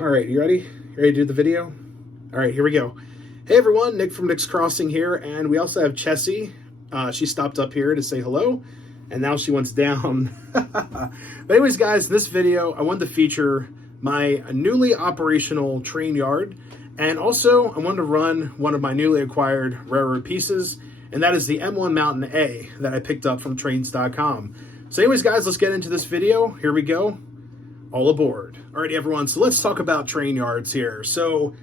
All right, you ready? You ready to do the video? All right, here we go. Hey everyone, Nick from Nick's Crossing here, and we also have Chessie. She stopped up here to say hello, and now she wants down. But anyways, guys, in this video, I wanted to feature my newly operational train yard, and also I wanted to run one of my newly acquired railroad pieces, and that is the M1 Mountain A that I picked up from trains.com. So anyways, guys, let's get into this video. Here we go. All aboard. Alrighty, everyone, so let's talk about train yards here. So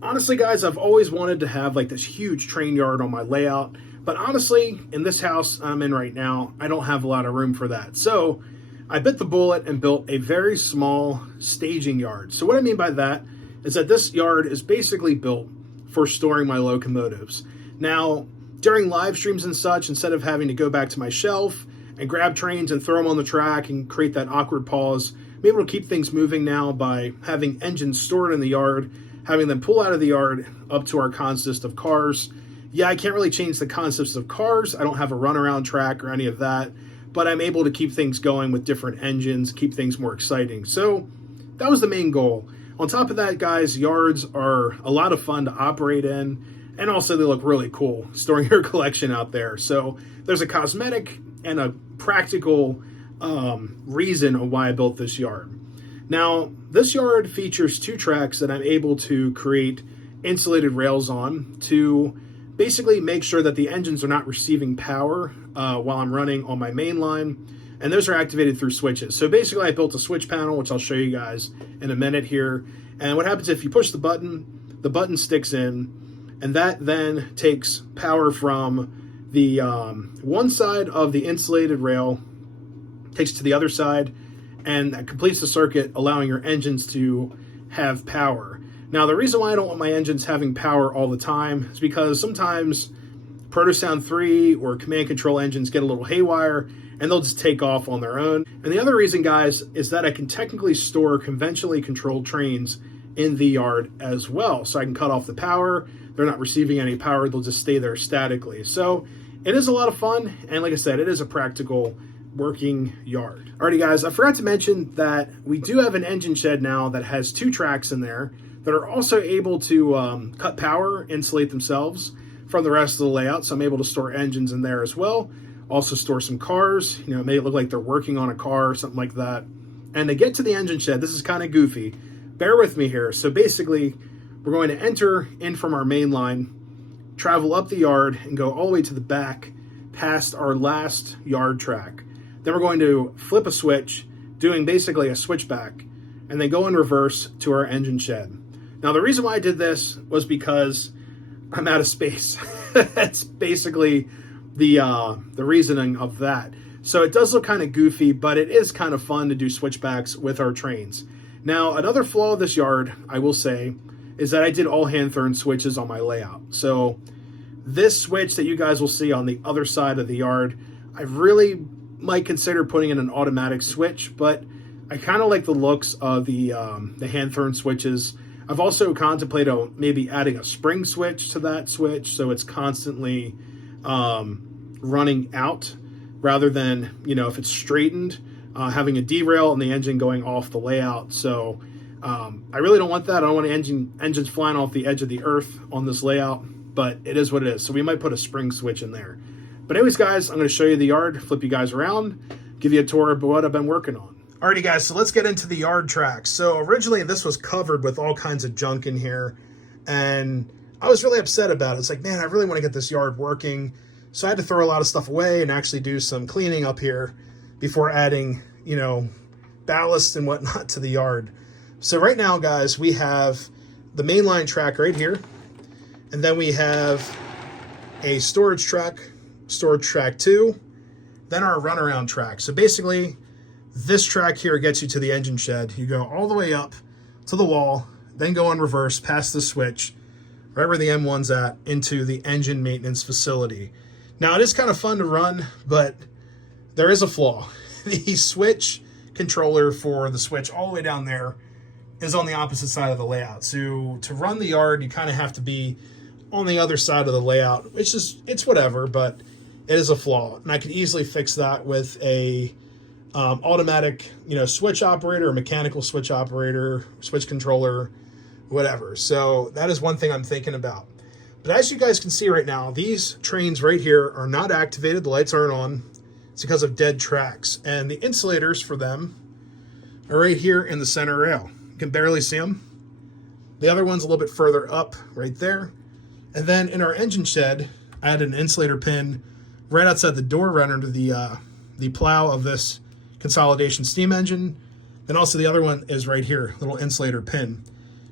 honestly, guys, I've always wanted to have like this huge train yard on my layout, but honestly, in this house I'm in right now, I don't have a lot of room for that. So I bit the bullet and built a very small staging yard. So what I mean by that is that this yard is basically built for storing my locomotives. Now, during live streams and such, instead of having to go back to my shelf and grab trains and throw them on the track and create that awkward pause, I'm able to keep things moving now by having engines stored in the yard, having them pull out of the yard up to our consist of cars. Yeah, I can't really change the concepts of cars. I don't have a runaround track or any of that, but I'm able to keep things going with different engines, keep things more exciting. So that was the main goal. On top of that, guys, yards are a lot of fun to operate in, and also they look really cool storing your collection out there. So there's a cosmetic and a practical reason of why I built this yard. Now, this yard features two tracks that I'm able to create insulated rails on to basically make sure that the engines are not receiving power while I'm running on my main line, and those are activated through switches. So basically I built a switch panel, which I'll show you guys in a minute here, and what happens if you push the button sticks in, and that then takes power from the one side of the insulated rail, takes to the other side, and that completes the circuit, allowing your engines to have power. Now, the reason why I don't want my engines having power all the time is because sometimes Protosound 3 or command control engines get a little haywire and they'll just take off on their own. And the other reason, guys, is that I can technically store conventionally controlled trains in the yard as well. So I can cut off the power. They're not receiving any power. They'll just stay there statically. So it is a lot of fun. And like I said, it is a practical working yard. Alrighty, guys, I forgot to mention that we do have an engine shed now that has two tracks in there that are also able to cut power, insulate themselves from the rest of the layout. So I'm able to store engines in there as well. Also store some cars, you know, make it look like they're working on a car or something like that. And to get to the engine shed, this is kind of goofy. Bear with me here. So basically, we're going to enter in from our main line, travel up the yard, and go all the way to the back past our last yard track. Then we're going to flip a switch, doing basically a switchback, and then go in reverse to our engine shed. Now, the reason why I did this was because I'm out of space. That's basically the reasoning of that. So it does look kind of goofy, but it is kind of fun to do switchbacks with our trains. Now, another flaw of this yard, I will say, is that I did all hand-thrown switches on my layout. So this switch that you guys will see on the other side of the yard, I really might consider putting in an automatic switch, but I kind of like the looks of the hand-thrown switches. I've also contemplated maybe adding a spring switch to that switch so it's constantly running out rather than, you know, if it's straightened, having a derail and the engine going off the layout. So I really don't want that. I don't want engines flying off the edge of the earth on this layout, but it is what it is. So we might put a spring switch in there. But anyways, guys, I'm going to show you the yard, flip you guys around, give you a tour of what I've been working on. Alrighty, guys, so let's get into the yard track. So originally this was covered with all kinds of junk in here, and I was really upset about it. It's like, man, I really want to get this yard working. So I had to throw a lot of stuff away and actually do some cleaning up here before adding, you know, ballast and whatnot to the yard. So right now, guys, we have the mainline track right here, and then we have a storage track 2, then our runaround track. So basically, this track here gets you to the engine shed. You go all the way up to the wall, then go in reverse past the switch, right where the M1's at, into the engine maintenance facility. Now, it is kind of fun to run, but there is a flaw. The switch controller for the switch all the way down there is on the opposite side of the layout. So to run the yard, you kind of have to be on the other side of the layout, which is, it's whatever, but it is a flaw. And I could easily fix that with a automatic, switch operator, or mechanical switch operator, switch controller, whatever. So that is one thing I'm thinking about. But as you guys can see right now, these trains right here are not activated. The lights aren't on. It's because of dead tracks. And the insulators for them are right here in the center rail. You can barely see them. The other one's a little bit further up right there. And then in our engine shed, I had an insulator pin right outside the door, right under the plow of this consolidation steam engine. Then also the other one is right here, little insulator pin.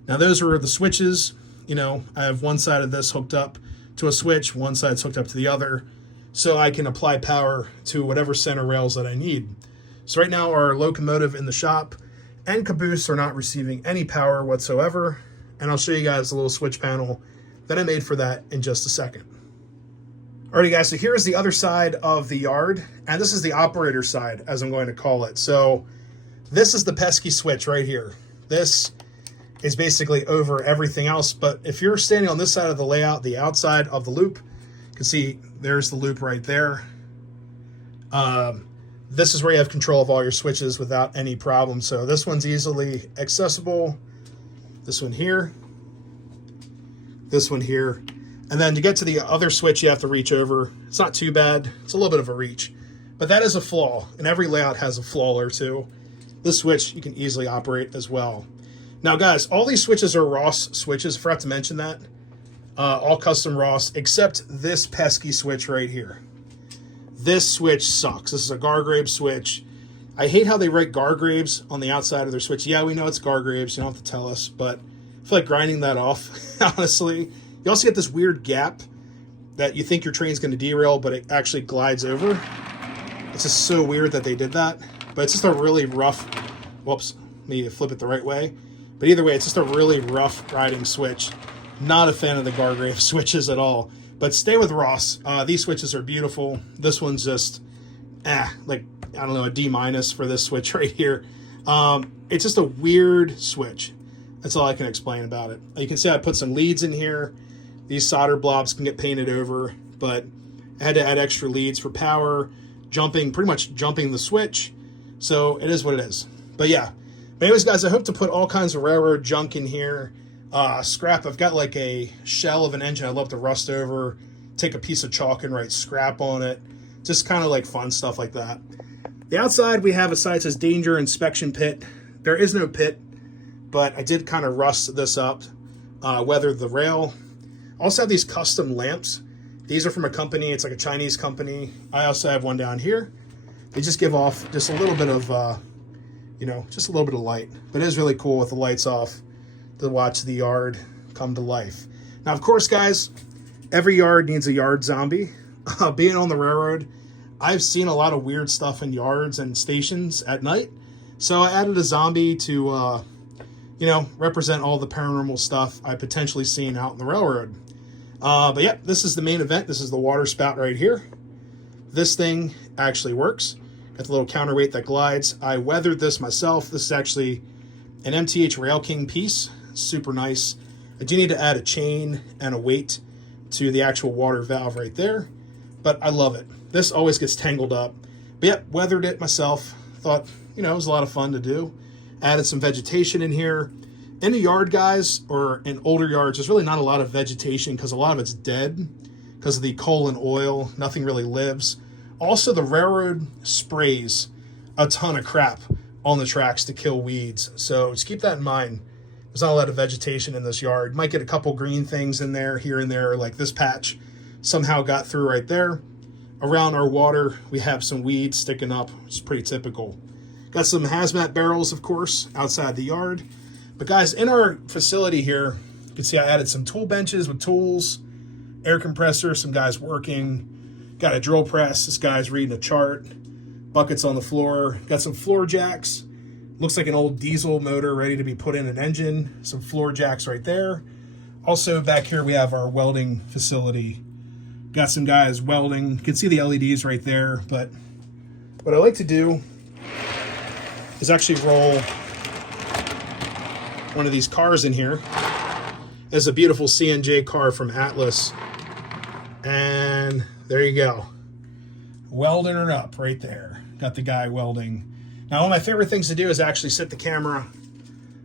Now those are the switches. I have one side of this hooked up to a switch, one side's hooked up to the other, so I can apply power to whatever center rails that I need. So right now our locomotive in the shop and caboose are not receiving any power whatsoever, and I'll show you guys a little switch panel that I made for that in just a second. Alrighty guys, so here's the other side of the yard, and this is the operator side, as I'm going to call it. So this is the pesky switch right here. This is basically over everything else, but if you're standing on this side of the layout, the outside of the loop, you can see there's the loop right there. This is where you have control of all your switches without any problem. So this one's easily accessible. This one here, this one here. And then to get to the other switch, you have to reach over. It's not too bad. It's a little bit of a reach, but that is a flaw, and every layout has a flaw or two. This switch you can easily operate as well. Now guys, all these switches are Ross switches. I forgot to mention that. All custom Ross, except this pesky switch right here. This switch sucks. This is a Gargrave switch. I hate how they write Gargraves on the outside of their switch. Yeah, we know it's Gargraves. You don't have to tell us, but I feel like grinding that off, honestly. You also get this weird gap that you think your train's going to derail, but it actually glides over. It's just so weird that they did that. But it's just a really rough, whoops, need to flip it the right way. But either way, it's just a really rough riding switch. Not a fan of the Gargrave switches at all. But stay with Ross. These switches are beautiful. This one's just, like, I don't know, a D- for this switch right here. It's just a weird switch. That's all I can explain about it. You can see I put some leads in here. These solder blobs can get painted over, but I had to add extra leads for power, pretty much jumping the switch. So it is what it is. But yeah. But anyways, guys, I hope to put all kinds of railroad junk in here. Scrap. I've got like a shell of an engine I'd love to rust over, take a piece of chalk and write scrap on it. Just kind of like fun stuff like that. The outside, we have a sign that says danger inspection pit. There is no pit, but I did kind of rust this up, weather the rail. I also have these custom lamps. These are from a company. It's like a Chinese company. I also have one down here. They just give off just a little bit of, just a little bit of light. But it is really cool with the lights off to watch the yard come to life. Now, of course, guys, every yard needs a yard zombie. Being on the railroad, I've seen a lot of weird stuff in yards and stations at night. So I added a zombie to, represent all the paranormal stuff I've potentially seen out in the railroad. But yeah, this is the main event. This is the water spout right here. This thing actually works. Got the little counterweight that glides. I weathered this myself. This is actually an MTH Rail King piece. Super nice. I do need to add a chain and a weight to the actual water valve right there, but I love it. This always gets tangled up. But yeah, weathered it myself. Thought, it was a lot of fun to do. Added some vegetation in here. In the yard, guys, or in older yards, there's really not a lot of vegetation because a lot of it's dead because of the coal and oil. Nothing really lives. Also, the railroad sprays a ton of crap on the tracks to kill weeds. So just keep that in mind. There's not a lot of vegetation in this yard. Might get a couple green things in there, here and there, like this patch somehow got through right there. Around our water, we have some weeds sticking up. It's pretty typical. Got some hazmat barrels, of course, outside the yard. But guys, in our facility here, you can see I added some tool benches with tools, air compressor, some guys working. Got a drill press. This guy's reading a chart. Buckets on the floor. Got some floor jacks. Looks like an old diesel motor ready to be put in an engine. Some floor jacks right there. Also back here we have our welding facility. Got some guys welding. You can see the LEDs right there, but what I like to do is actually roll one of these cars in here. It's a beautiful CNJ car from Atlas. And there you go. Welding her up right there. got the guy welding. Now, one of my favorite things to do is actually sit the camera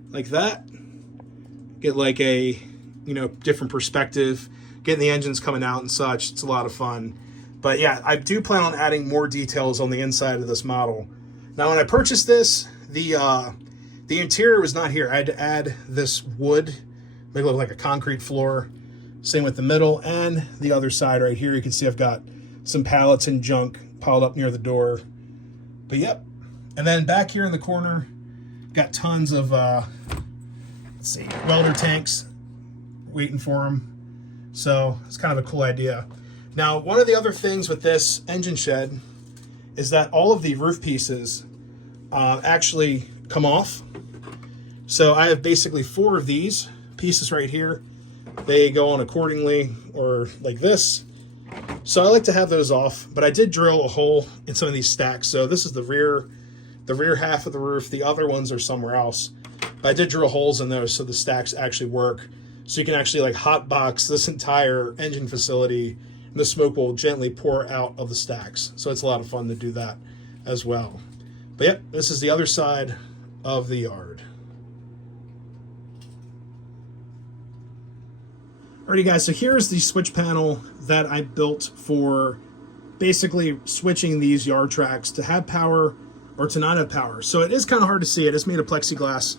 like that. Get like a, different perspective. Getting the engines coming out and such. It's a lot of fun. But yeah, I do plan on adding more details on the inside of this model. Now, when I purchased this, the interior was not here. I had to add this wood, make it look like a concrete floor. Same with the middle and the other side right here. You can see I've got some pallets and junk piled up near the door. But yep. And then back here in the corner, got tons of, let's see, welder tanks waiting for them. So it's kind of a cool idea. Now, one of the other things with this engine shed is that all of the roof pieces actually come off. So I have basically 4 of these pieces right here. They go on accordingly, or like this. So I like to have those off, but I did drill a hole in some of these stacks. So this is the rear half of the roof. The other ones are somewhere else. But I did drill holes in those so the stacks actually work. So you can actually like hot box this entire engine facility, and the smoke will gently pour out of the stacks. So it's a lot of fun to do that as well. But yep, this is the other side of the yard. Alrighty guys, so here's the switch panel that I built for basically switching these yard tracks to have power or to not have power. So it is kind of hard to see it. It's made of plexiglass,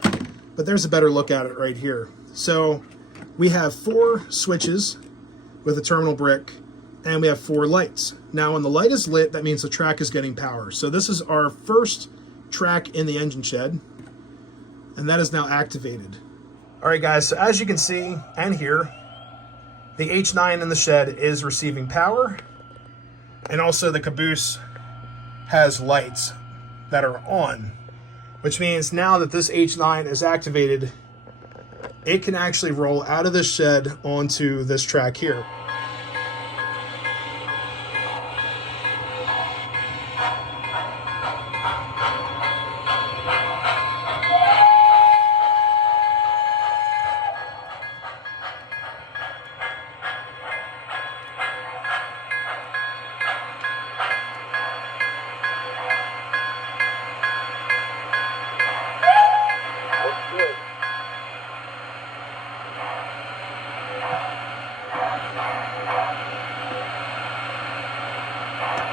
but there's a better look at it right here. So we have 4 switches with a terminal brick, and we have 4 lights. Now when the light is lit, that means the track is getting power. So this is our first track in the engine shed, and that is now activated. All right guys, so as you can see and hear, the H9 in the shed is receiving power, and also the caboose has lights that are on, which means now that this H9 is activated, it can actually roll out of this shed onto this track here.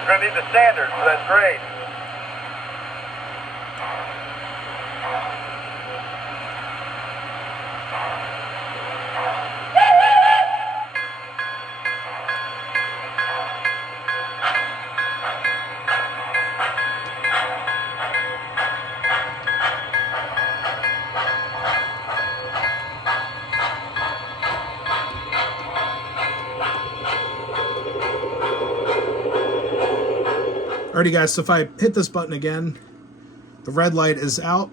We're going to need the standard, so that's great. Alrighty guys, so if I hit this button again, the red light is out.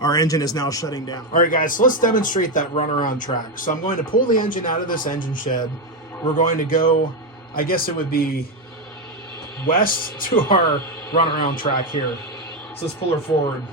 Our engine is now shutting down. Alright guys, so let's demonstrate that runaround track. So I'm going to pull the engine out of this engine shed. We're going to go, I guess it would be west to our runaround track here. So let's pull her forward.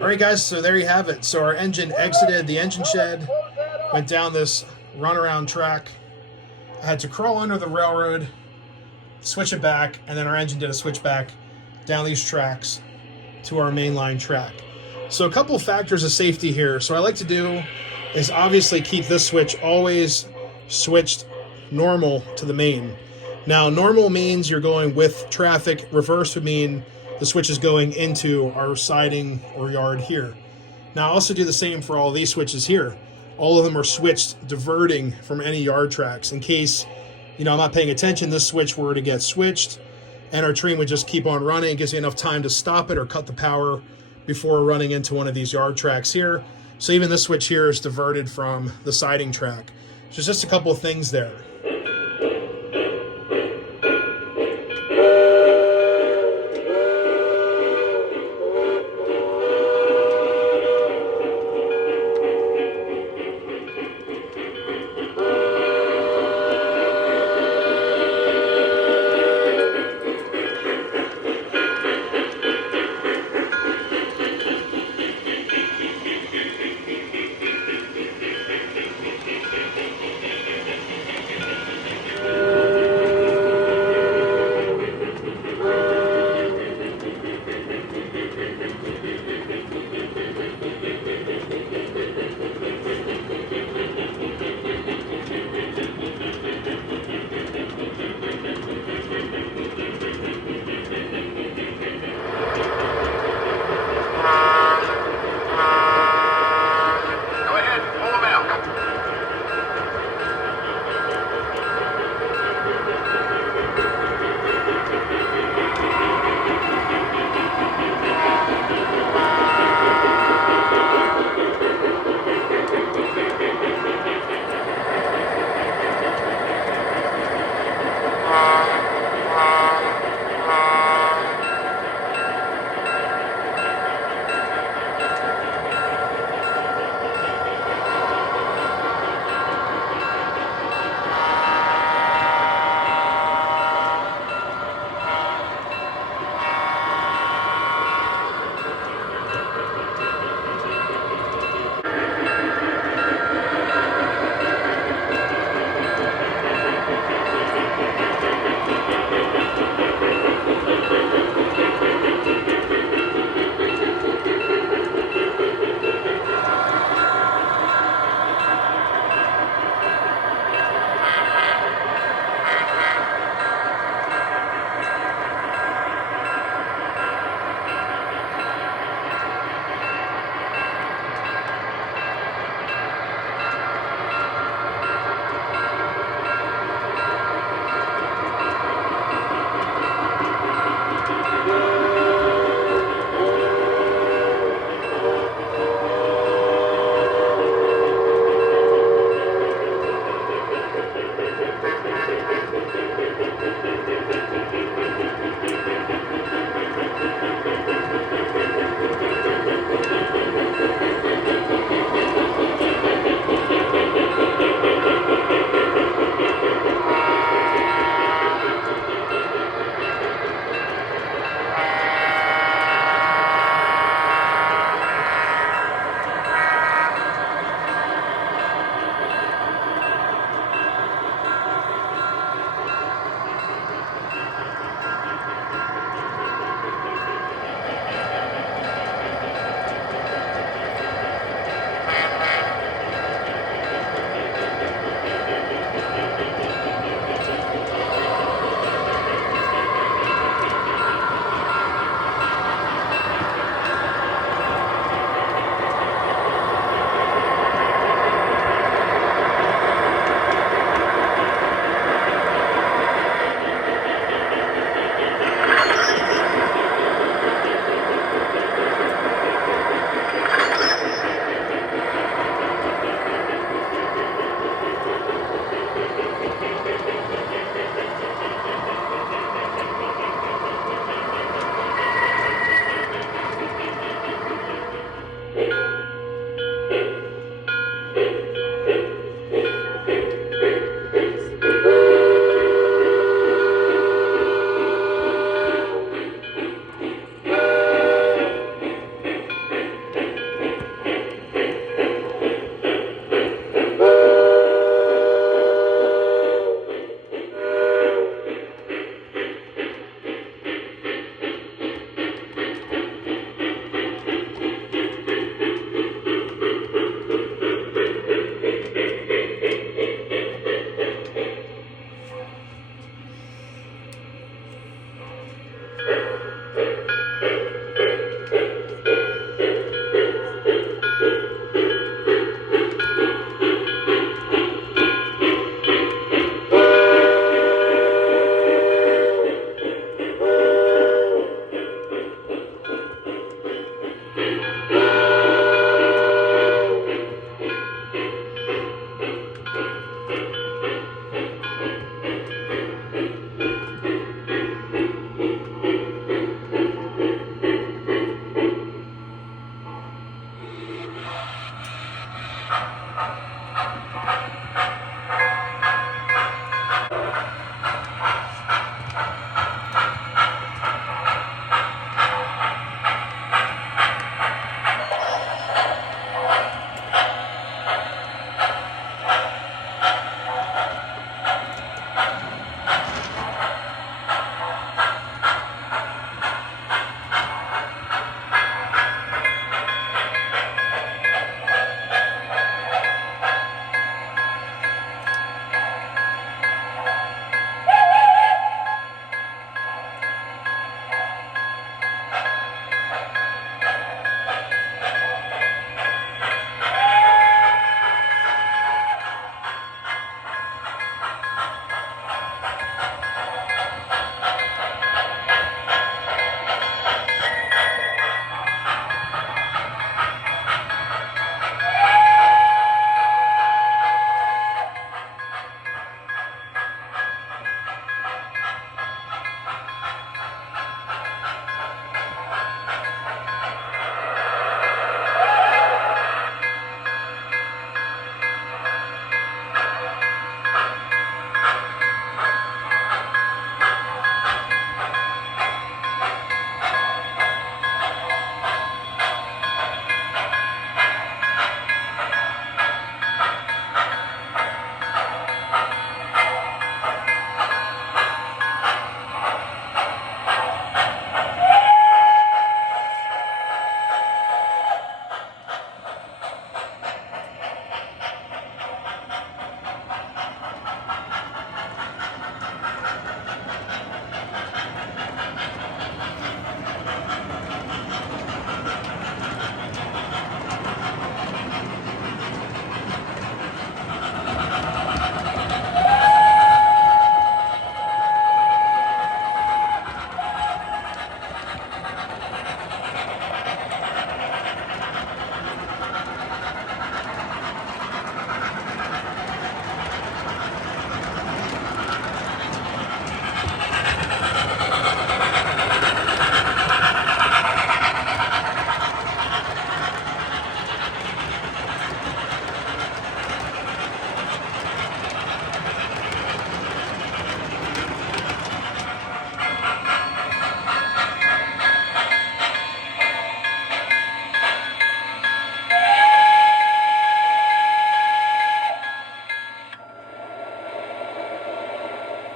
Alright guys, so there you have it. So our engine exited the engine shed, went down this runaround track. I had to crawl under the railroad, switch it back, and then our engine did a switchback down these tracks to our mainline track. So a couple factors of safety here. So what I like to do is obviously keep this switch always switched normal to the main. Now, normal means you're going with traffic. Reverse would mean the switch is going into our siding or yard here. Now, I also do the same for all these switches here. All of them are switched, diverting from any yard tracks. In case, I'm not paying attention, this switch were to get switched, and our train would just keep on running. It gives you enough time to stop it or cut the power before running into one of these yard tracks here. So even this switch here is diverted from the siding track. So just a couple of things there.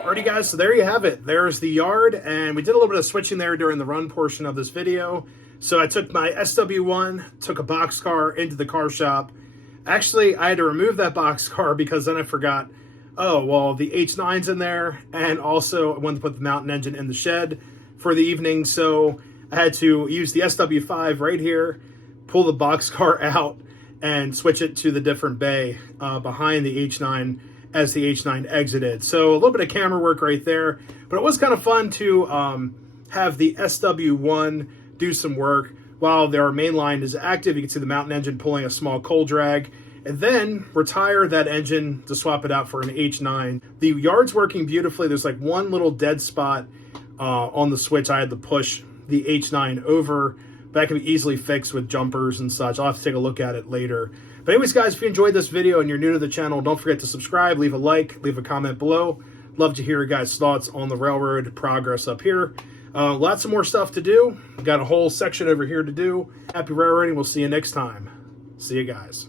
Alrighty guys, so there you have it. There's the yard, and we did a little bit of switching there during the run portion of this video. So I took my SW1, took a boxcar into the car shop. Actually, I had to remove that boxcar because then I forgot, oh, well, the H9's in there, and also I wanted to put the mountain engine in the shed for the evening, so I had to use the SW5 right here, pull the boxcar out, and switch it to the different bay behind the H9 as the H9 exited. So a little bit of camera work right there, but it was kind of fun to have the SW1 do some work while their main line is active. You can see the mountain engine pulling a small coal drag, and then retire that engine to swap it out for an H9. The yard's working beautifully. There's like one little dead spot on the switch. I had to push the H9 over, but that can be easily fixed with jumpers and such. I'll have to take a look at it later. But anyways, guys, if you enjoyed this video and you're new to the channel, don't forget to subscribe, leave a like, leave a comment below. Love to hear your guys' thoughts on the railroad progress up here. Lots of more stuff to do. Got a whole section over here to do. Happy railroading. We'll see you next time. See you guys.